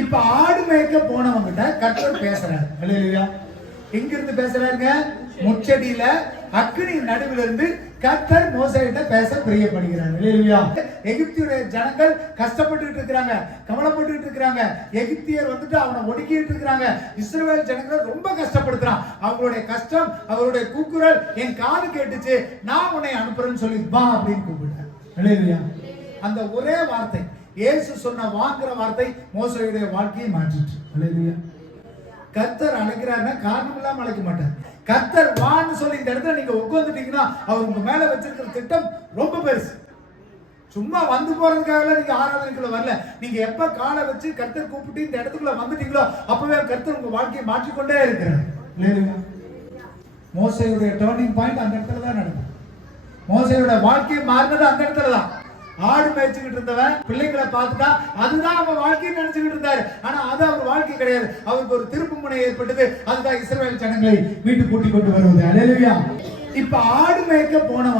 இப்ப ஆடு மேய்க்க போனவங்கிட்ட கர்த்தர் பேசுறாரு. அல்லேலூயா எங்க இருந்து பேசுறாருங்க? முச்சடியில அக்னி நடுவில் இருந்து கர்த்தர் மோசையிட்ட பேச பிரியப்படுகிறார். இல்லையா எகிப்தியுடைய ஜனங்கள் கஷ்டப்பட்டுட்டு இருக்கிறாங்க கவலைப்பட்டுட்டு இருக்கிறாங்க. எகிப்தியர் வந்துட்டு அவனை ஒடுக்கிட்டு இருக்கிறாங்க. இஸ்ரேல் ஜனங்களை ரொம்ப கஷ்டப்படுத்துறான். அவங்களுடைய கஷ்டம் அவருடைய கூக்குரல் என் காது கேட்டுச்சு நான் உன்னை அனுப்புறேன்னு சொல்லி வா அப்படின்னு கூப்பிடுறேன் அல்லேலூயா அந்த ஒரே வார்த்தை இயேசு சொன்ன வாங்குற வார்த்தை மோசையுடைய வாழ்க்கையை மாற்றிட்டு கத்தர் கர்த்தர் அழைக்கிறாருன்னா காரணம் இல்லாம அழைக்க மாட்டார். கர்த்தர் வான்னு சொல்லி இந்த இடத்துல நீங்க உட்காந்துட்டீங்கன்னா அவர் உங்க மேல வச்சிருக்கிற திட்டம் ரொம்ப பெருசு. சும்மா வந்து போறதுக்காக நீங்க ஆராதனைக்குள்ள வரல. நீங்க எப்ப காலை வச்சு கர்த்தர் கூப்பிட்டு இந்த இடத்துக்குள்ள வந்துட்டீங்களோ அப்பவே கர்த்தர் உங்க வாழ்க்கையை மாற்றிக்கொண்டே இருக்கிறார். இல்லையா மோசையுடைய டேர்னிங் பாயிண்ட் அந்த இடத்துல தான் நடக்கும் மோசையோட வாழ்க்கையை மாறினது அந்த இடத்துல தான் ஆடு மேய்ச்சிக்கிட்டு இருந்தவன் பிள்ளைங்களை பார்த்துட்டா அதுதான் அவன் வாழ்க்கையை நினைச்சுக்கிட்டு இருந்தாரு. ஆனா அது அவர் வாழ்க்கை கிடையாது. அவருக்கு ஒரு திருப்பு முனை ஏற்பட்டது. அதுதான் இஸ்ரேல் ஜனங்களை வீட்டு கூட்டி கொண்டு வருவது. அலையிலுயா இப்ப ஆடு மேய்க்க போனவன்